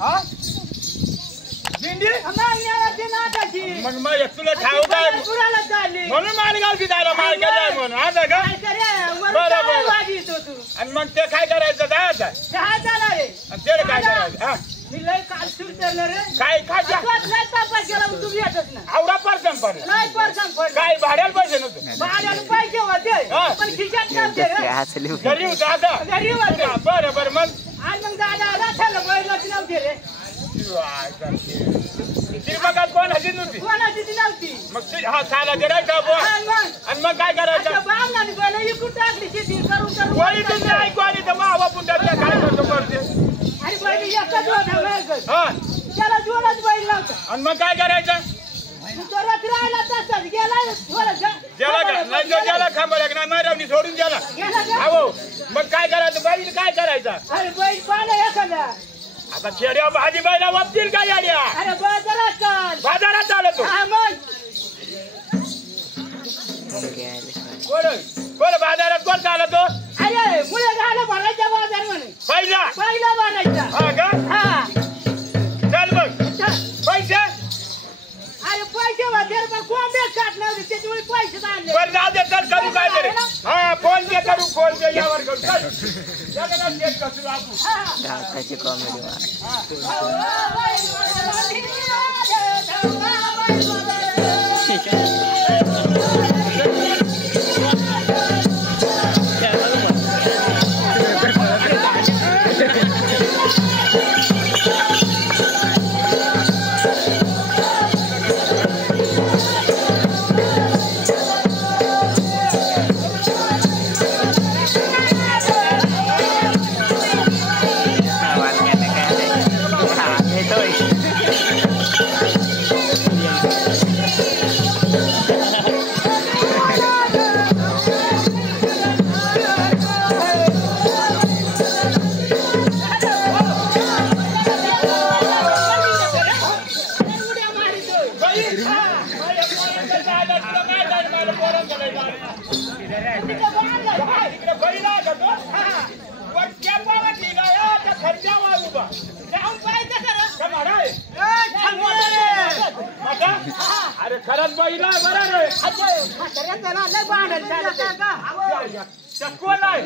हा दिंडी मग मग तुला ठाऊ काय म्हणून मालगावची झालं मालगाव म्हणून आता का बरोबर आणि मग ते काय करायचं जायचं आणि ते काय करायचं हा काय काय आवडा पर्सन पडला काय भाड्याला पैसे नव्हते घरी होता आता बरं बरं मग श्रीमंतात कोणाची नव्हती मग हा साला गिरायचा आणि मग काय करायचं कोणी तुम्ही ऐकू आली तर वा पुटातल्या काय करतो करते आणि मग काय करायचं ज्याला खांबा लागणार मारावणी सोडून गेला हो मग काय करायचं बाईने काय करायचं आता खेड्या भाजी बायला वापतील का याड्या बाजारात चालतो कोण बाजारात कोण चालतो पहिला हा का चल मग पैसे पण जाऊ दे तर करू काय तरी हा फोन पे करू फोन पे यावर करू अरे खरंच बाईला बरं कोण आहे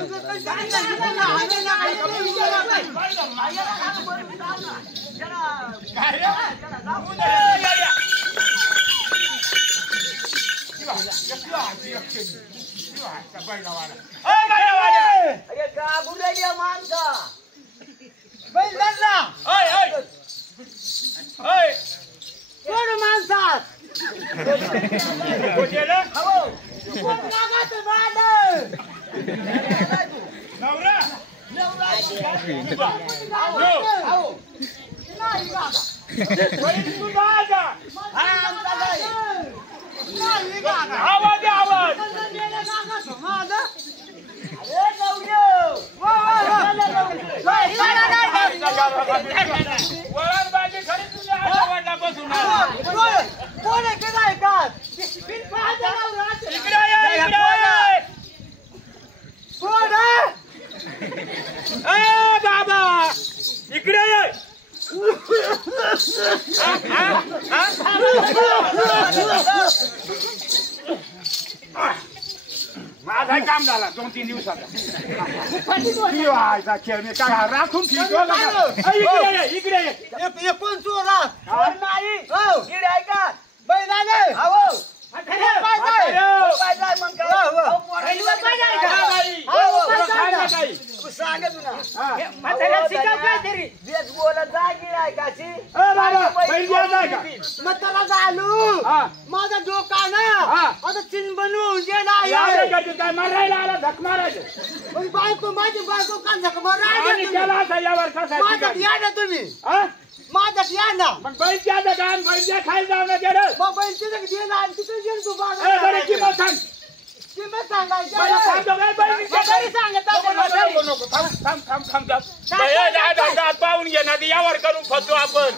कोण माणसात आवाज आवाज बाबा इकडे माझा काम झाला 2-3 दिवसाचा खेळ मी काय राखून इकडे कोण चोर नाही का बैलाने माझा डोका ना आता चिन बनवून धक मारायचं बायको माझी बायको का झक मारायचं तुम्ही माझ्यात या ना मग बैलच्या दगान बैलच्या खायला जाऊ ना गेलं मग बैलची दग दे ना आणि तिकडे गेल तू बरं किंमत सांग किंमत सांगायची मला सांगतो काय बाई तरी सांगत नको थांब दात पाहून घे ना यावर करून फसू आपण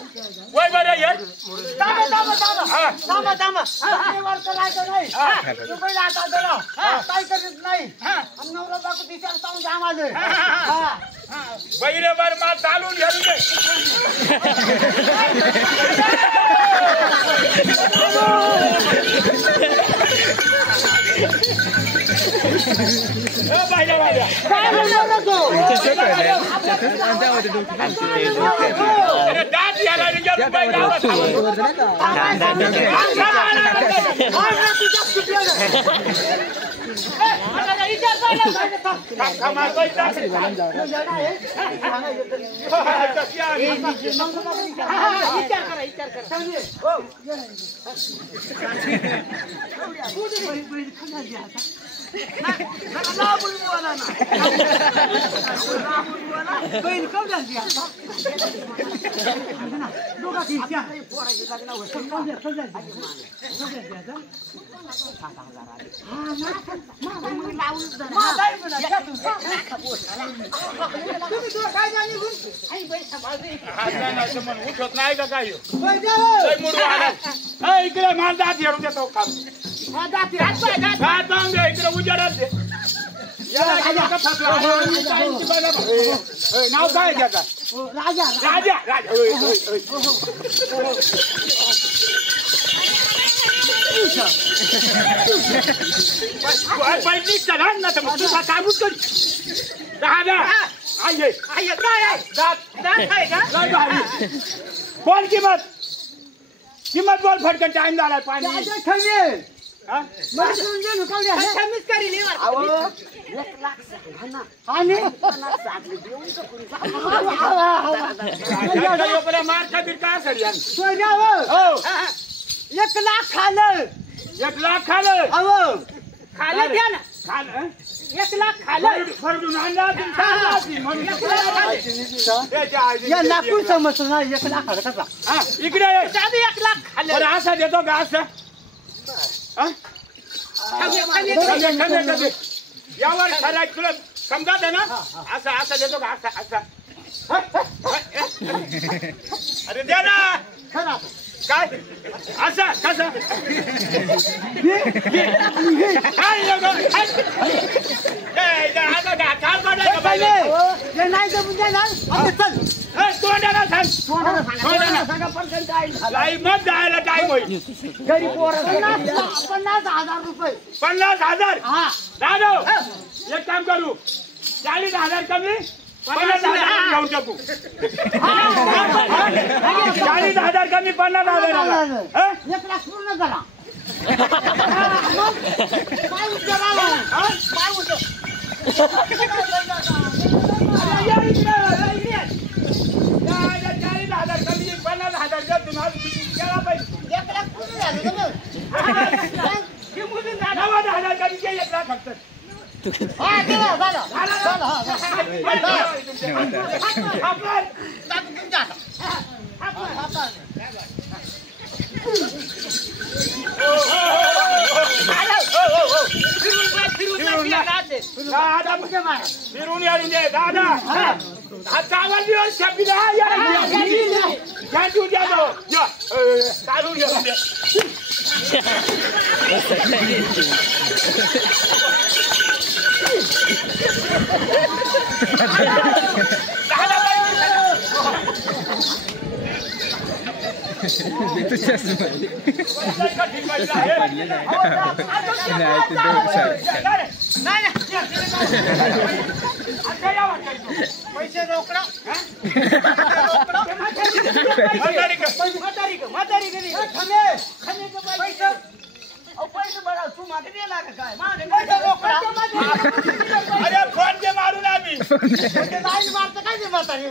वय बरं ये थांबा वर करायचं नाही रुपये आता जरा काय करीत नाही नवरा बापू तिच्यावर जाऊन जामाले बैरे बर माल चालून घेऊन घे काय म्हणणार नको दात याला निघून बैल उठत नाही का काय इकडे माल दात येऊ देतो इकडे उजाडात दे नाव काय त्याचा राजा राजा राजा पैसे चला ना तर मग तुझा काबूच कर राजा आहे बोल किंमत बोल फटकन टाइम झाला पाणी मार खातील का सर 1 लाख खालं 1 लाख खालं खालं द्या ना खालं 1 लाख खालं फरडून आणला या लाकूड समजतो ना 1 लाख खालं कसा इकडे 1 लाख खाल्लं असा देतो का असं यावर ठराय तुला समजा ना असा देतो का असा अरे द्या ना खरा काय असं कसं नाही जमून देणार चल तोंडाला सांग मत जायला टाइम होईल घरी 50,000 रुपये 50,000 दादा एक काम करू 40,000 कमी 50,000 घेऊन टाकू 40,000 कमी 50,000 1 लाख पूर्ण करा काय उद्योगाला काय उद्योग 40,000 कमी 50,000 तुम्हाला केला पाहिजे 1 लाख पूर्ण झालं ना 90,000 कमी 1 लाख फक्त फिरून येऊन दे दादा चावल दिवस चालून घेऊन दे पैसे रोकडा पैसे बघा तू मागे दिला का काय अरे फोन दे मारून आम्ही नाही मारत काय ते म्हातारी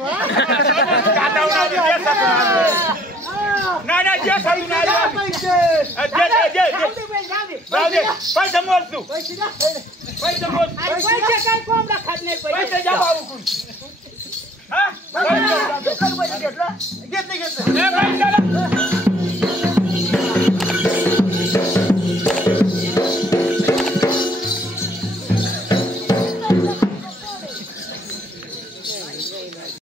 पैसे मोज तू पैसे मोज पैसे काय कोंबडा खात नाही पैसे द्या भाऊ घेतलं